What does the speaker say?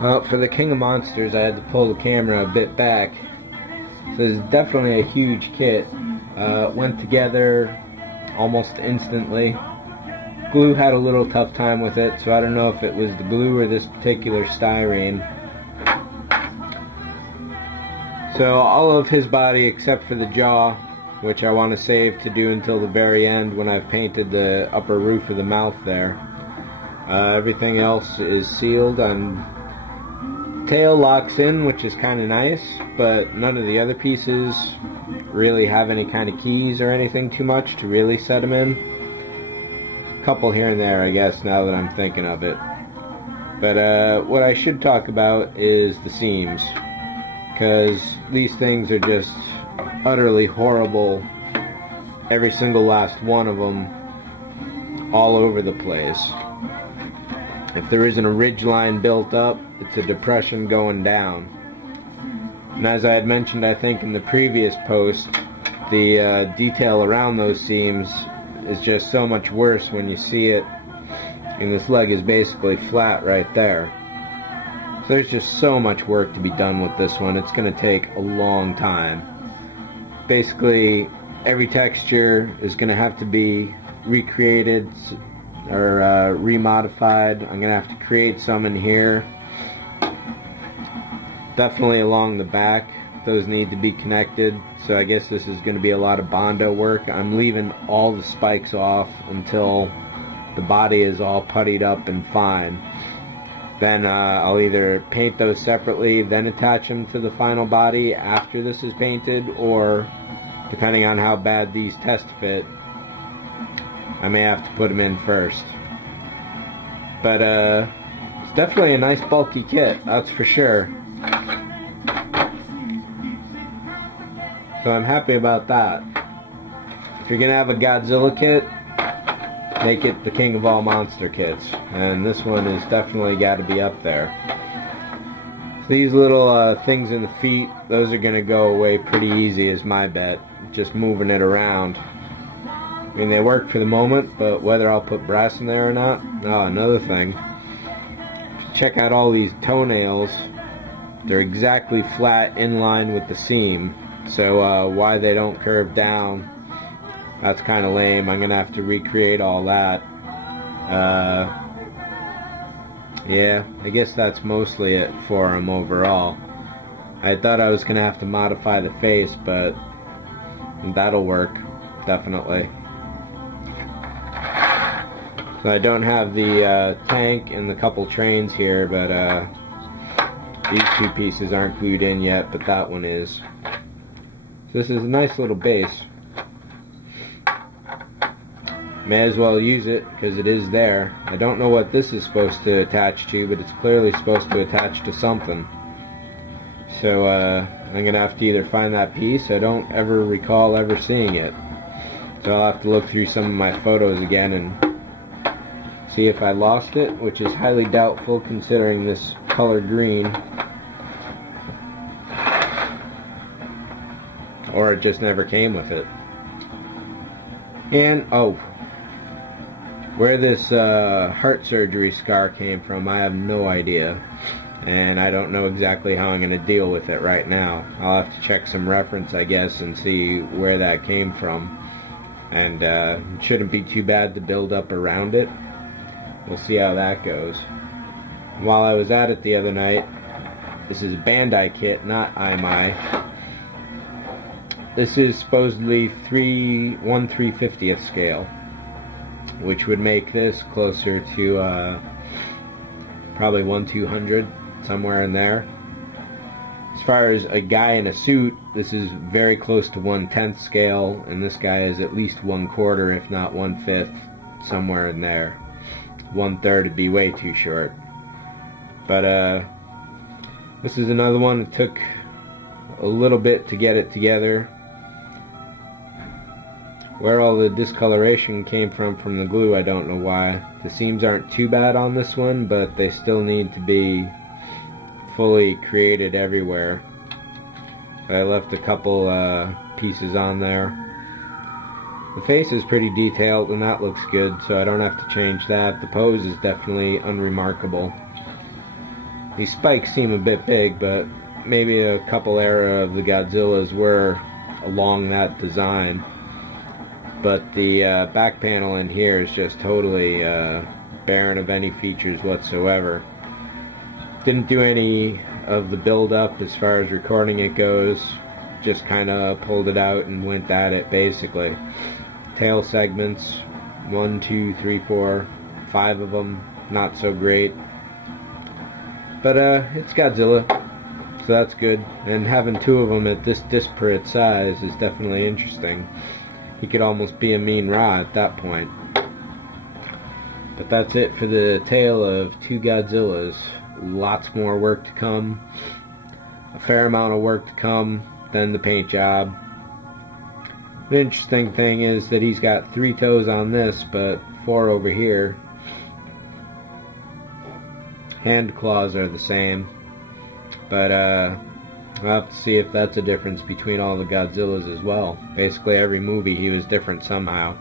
Well, for the King of Monsters, I had to pull the camera a bit back. So this is definitely a huge kit. Went together almost instantly. Glue had a little tough time with it, so I don't know if it was the glue or this particular styrene. So all of his body except for the jaw, which I want to save to do until the very end when I've painted the upper roof of the mouth there. Everything else is sealed. Tail locks in, which is kind of nice, but none of the other pieces really have any kind of keys or anything too much to really set them in. A couple here and there, I guess, now that I'm thinking of it. But what I should talk about is the seams, because these things are just utterly horrible. Every single last one of them, all over the place. If there isn't a ridge line built up, it's a depression going down. And as I had mentioned, I think in the previous post, the detail around those seams is just so much worse when you see it. And this leg is basically flat right there. So there's just so much work to be done with this one. It's going to take a long time. Basically, every texture is going to have to be recreated or remodified. I'm going to have to create some in here. Definitely along the back, those need to be connected, so I guess this is going to be a lot of Bondo work. I'm leaving all the spikes off until the body is all puttied up and fine. Then I'll either paint those separately, then attach them to the final body after this is painted, or depending on how bad these test fit, I may have to put them in first. But it's definitely a nice bulky kit, that's for sure. So I'm happy about that. If you're going to have a Godzilla kit, make it the king of all monster kits. And this one has definitely got to be up there. So these little things in the feet, those are going to go away pretty easy is my bet. Just moving it around. I mean, they work for the moment, but whether I'll put brass in there or not, oh, another thing. Check out all these toenails. They're exactly flat in line with the seam. So why they don't curve down, that's kind of lame. I'm going to have to recreate all that. Yeah, I guess that's mostly it for them overall. I thought I was going to have to modify the face, but that'll work, definitely. So I don't have the tank and the couple trains here, but these two pieces aren't glued in yet, but that one is. So this is a nice little base. May as well use it because it is there. I don't know what this is supposed to attach to, but it's clearly supposed to attach to something. So I'm going to have to either find that piece. I don't ever recall ever seeing it. So I'll have to look through some of my photos again and see if I lost it, which is highly doubtful considering this color green. Or it just never came with it. And, oh, where this heart surgery scar came from, I have no idea. And I don't know exactly how I'm going to deal with it right now. I'll have to check some reference, I guess, and see where that came from. And it shouldn't be too bad to build up around it. We'll see how that goes. While I was at it the other night, this is a Bandai kit, not IMI. This is supposedly 1/350th scale, which would make this closer to probably 1/200, somewhere in there. As far as a guy in a suit, this is very close to 1/10th scale, and this guy is at least 1/4, if not 1/5, somewhere in there. 1/3 would be way too short. But this is another one that took a little bit to get it together. Where all the discoloration came from the glue, I don't know why. The seams aren't too bad on this one, but they still need to be fully created everywhere. I left a couple pieces on there. The face is pretty detailed and that looks good, so I don't have to change that. The pose is definitely unremarkable. These spikes seem a bit big, but maybe a couple era of the Godzillas were along that design. But the back panel in here is just totally barren of any features whatsoever. Didn't do any of the build-up as far as recording it goes. Just kind of pulled it out and went at it, basically. Tail segments, 1, 2, 3, 4, 5 of them, not so great. But it's Godzilla, so that's good. And having 2 of them at this disparate size is definitely interesting. He could almost be a mean Ra at that point. But that's it for the tale of 2 Godzillas. Lots more work to come. A fair amount of work to come. Then the paint job. The interesting thing is that he's got 3 toes on this, but 4 over here. Hand claws are the same, but I'll have to see if that's a difference between all the Godzillas as well. Basically every movie he was different somehow.